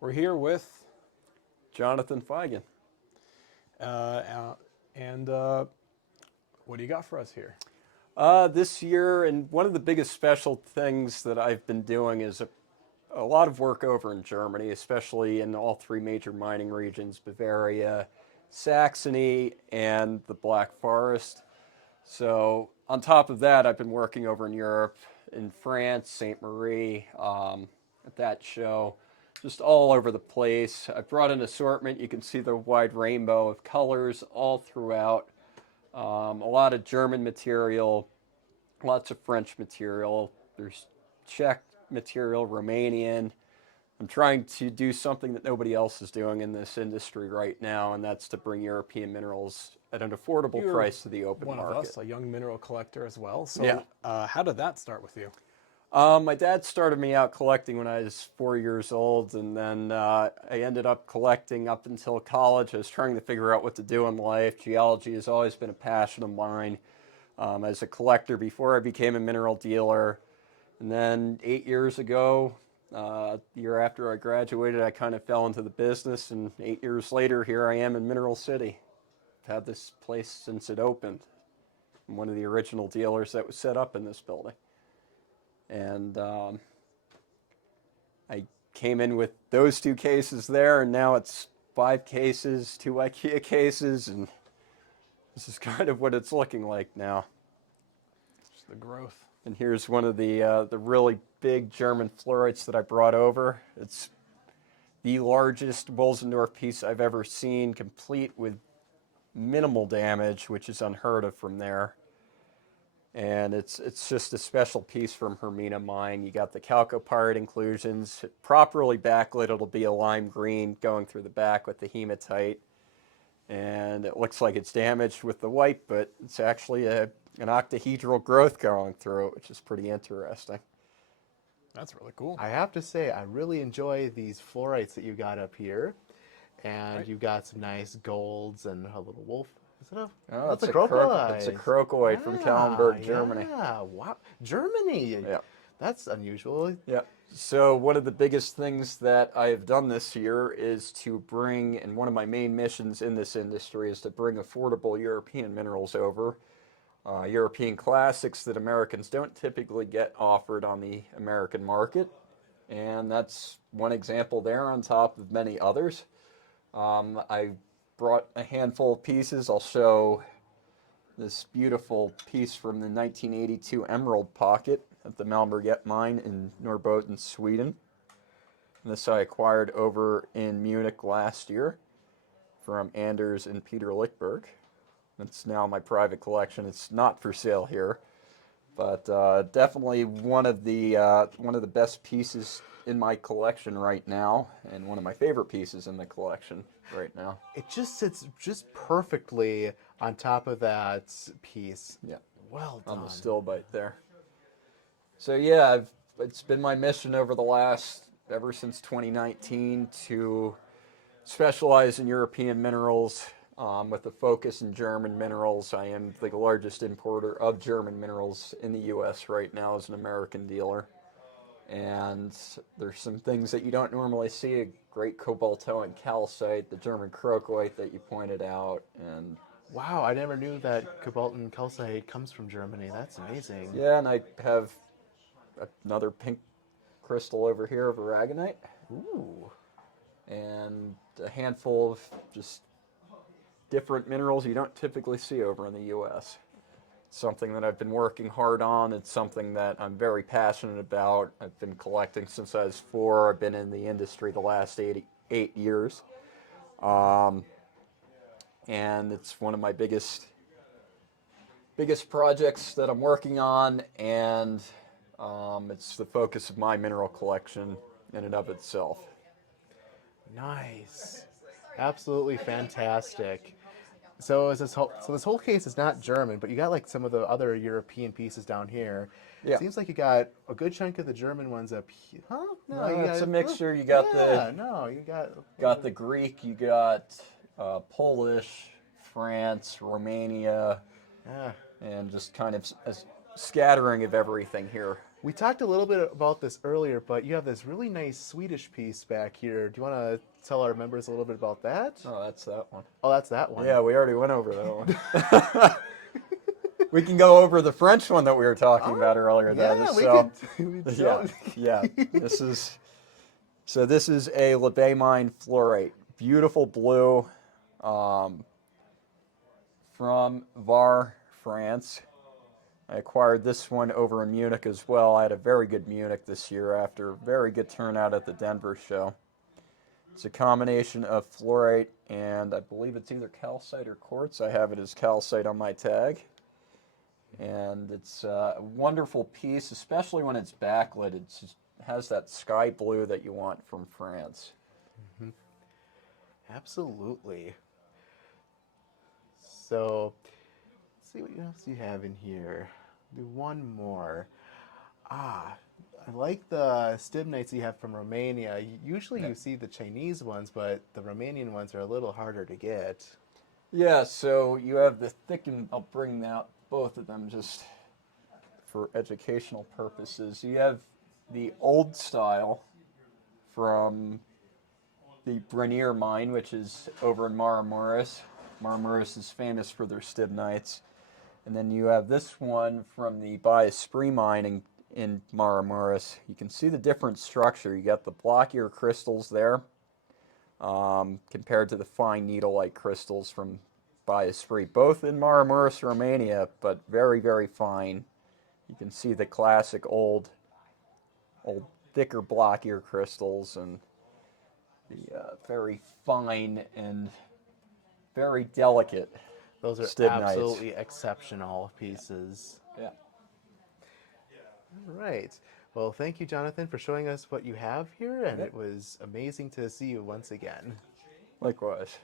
We're here with, Jonathan Feigin. and what do you got for us here? This year, and one of the biggest special things that I've been doing is a lot of work over in Germany, especially in all three major mining regions, Bavaria, Saxony, and the Black Forest. So on top of that, I've been working over in Europe, in France, Saint Marie, at that show, just all over the place. I brought an assortment. You can see the wide rainbow of colors all throughout. A lot of German material, lots of French material. There's Czech material, Romanian. I'm trying to do something that nobody else is doing in this industry right now, and that's to bring European minerals at an affordable You're price to the open one market. of us, a young mineral collector as well. So, Yeah. How did that start with you? My dad started me out collecting when I was 4 years old, and then I ended up collecting up until college. I was trying to figure out what to do in life. Geology has always been a passion of mine. As a collector before I became a mineral dealer. And then 8 years ago, the year after I graduated, I kind of fell into the business, and 8 years later, here I am in Mineral City. I've had this place since it opened. I'm one of the original dealers that was set up in this building. And I came in with those 2 cases there, and now it's 5 cases, 2 IKEA cases, and this is kind of what it's looking like now. Just the growth. And here's one of the really big German fluorites that I brought over. It's the largest Wolsendorf piece I've ever seen, complete with minimal damage, which is unheard of from there. And it's just a special piece from Hermina Mine. You got the chalcopyrite inclusions. Properly backlit, it'll be a lime green going through the back with the hematite. And it looks like it's damaged with the white, but it's actually an octahedral growth going through it, which is pretty interesting. That's really cool. I have to say, I really enjoy these fluorites that you got up here. And Right. you've got some nice golds and a little wolf. Is it a? Oh, That's it's a crocoite. It's a crocoite from Kallenberg, Germany. Yeah, wow. Germany. Yeah. That's unusual. Yeah. So one of the biggest things that I have done this year is to bring, and one of my main missions in this industry is to bring affordable European minerals over. European classics that Americans don't typically get offered on the American market. And that's one example there on top of many others. I brought a handful of pieces. I'll show this beautiful piece from the 1982 Emerald Pocket at the Malmberget mine in Norrbotten, Sweden. And this I acquired over in Munich last year from Anders and Peter Lickberg. It's now my private collection. It's not for sale here, but definitely one of the best pieces in my collection right now, and one of my favorite pieces in the collection right now. It just sits just perfectly on top of that piece. Yeah, Well done. on the still bite there. So yeah, it's been my mission ever since 2019 to specialize in European minerals. With a focus in German minerals. I am the largest importer of German minerals in the U.S. right now as an American dealer. And there's some things that you don't normally see, a great cobalto and calcite, the German crocoite that you pointed out. And Wow, I never knew that cobalt and calcite comes from Germany. That's amazing. yeah, and I have another pink crystal over here of aragonite. Ooh. And a handful of just different minerals you don't typically see over in the U.S. It's something that I've been working hard on. It's something that I'm very passionate about. I've been collecting since I was 4. I've been in the industry the last 8 years. And it's one of my biggest projects that I'm working on, and it's the focus of my mineral collection in and of itself. Nice. Absolutely fantastic. So this whole case is not German, but you got like some of the other European pieces down here. Yeah. Seems like you got a good chunk of the German ones up here. Huh? No, you it's got, a mixture. You got you got the Greek, you got Polish, France, Romania, Yeah. and just kind of a scattering of everything here. We talked a little bit about this earlier, but you have this really nice Swedish piece back here. Do you want to tell our members a little bit about that? Oh, that's that one. Oh, that's that one. Yeah, we already went over that one. We can go over the French one that we were talking about earlier. Yeah, then. we So, could. yeah. This is a Labémine fluorite, beautiful blue, from Var, France. I acquired this one over in Munich as well. I had a very good Munich this year after a very good turnout at the Denver show. It's a combination of fluorite and I believe it's either calcite or quartz. I have it as calcite on my tag. And it's a wonderful piece, especially when it's backlit. It just has that sky blue that you want from France. Mm-hmm. Absolutely. So, let's see what else you have in here. Do one more. I like the stibnites you have from Romania. Usually you see the Chinese ones, but the Romanian ones are a little harder to get. Yeah, so you have the thickened, I'll bring out both of them just for educational purposes. You have the old style from the Brenier mine, which is over in Maramureş. Maramureş is famous for their stibnites. And then you have this one from the Bias-Spree mine in Maramureş. You can see the different structure. You got the blockier crystals there compared to the fine needle-like crystals from Bias-Spree. Both in Maramureş, Romania, but very, very fine. You can see the classic old thicker, blockier crystals and the very fine and very delicate. Those are stibnites. absolutely exceptional pieces. Yeah. All right. Well, thank you, Jonathan, for showing us what you have here, and it was amazing to see you once again. Likewise.